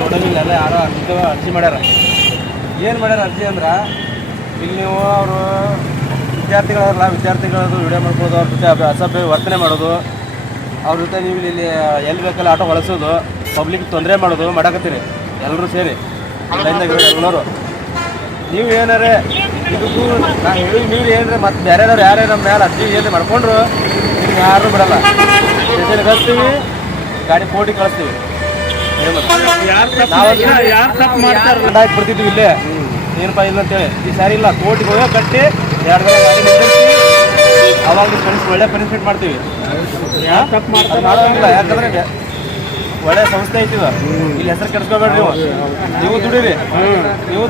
ನೋಡೋದು ಇಲ್ಲೆಲ್ಲ ಯಾರೋ ಅರ್ಜಿ ಮಾಡ್ಯಾರ. ಏನು ಮಾಡ್ಯಾರ ಅರ್ಜಿ ಅಂದ್ರೆ, ಇಲ್ಲಿ ನೀವು ಅವರು ವಿದ್ಯಾರ್ಥಿಗಳಲ್ಲ, ವಿದ್ಯಾರ್ಥಿಗಳದ್ದು ವಿಡಿಯೋ ಮಾಡ್ಬೋದು, ಅವ್ರ ಜೊತೆ ಅಸಭ್ಯ ವರ್ತನೆ ಮಾಡೋದು, ಅವ್ರ ಜೊತೆ ನೀವು ಇಲ್ಲಿ ಎಲ್ಲಿ ಬೇಕಲ್ಲ ಆಟೋ ಬಳಸೋದು, ಪಬ್ಲಿಕ್ ತೊಂದರೆ ಮಾಡೋದು ಮಾಡಕತ್ತೀರಿ ಎಲ್ಲರೂ ಸೇರಿ ಎಲ್ಲರೂ. ನೀವು ಏನಾರೇ ಇದಕ್ಕೂ ನಾನು ಹೇಳಿ ಮೀರಿ ಏನ್ರಿ ಮತ್ತೆ ಬೇರೆದವ್ರು ಯಾರೇ ನಮ್ಮ ಮೇಲೆ ಅರ್ಜಿ ಏನು ಮಾಡ್ಕೊಂಡ್ರು ನಿಮ್ಗೆ ಯಾರು ಬಿಡಲ್ಲ. ಸ್ಟೇಷನ್ಗೆ ಕಳಿಸ್ತೀವಿ, ಗಾಡಿ ಕೋರ್ಟಿಗೆ ಕಳಿಸ್ತೀವಿ. ನಾವು ಬಿಡ್ತಿದ್ವಿ ಇಲ್ಲೇ ಏನಪ್ಪ ಇಲ್ಲ ಅಂತೇಳಿ. ಈ ಸಾರಿ ಇಲ್ಲ, ಕೋರ್ಟಿಗೆ ಹೋಗೋ ಕಟ್ಟಿ 2 ದಿನ ಗಾಡಿ ನಿಂದಿರಿಸಿ ಅವಾಗ ಒಳ್ಳೆ ಪನಿಷ್ಮೆಂಟ್ ಮಾಡ್ತೀವಿ. ಮಾಡೋಂಗಿಲ್ಲ, ಯಾಕಂದ್ರೆ ಒಳ್ಳೆ ಸಂಸ್ಥೆ ಐತಿವ. ಇಲ್ಲಿ ಹೆಸರು ಕೆಡಿಸ್ಕೋಬೇಡ್ರಿ. ನೀವು ದುಡೀರಿ, ನೀವು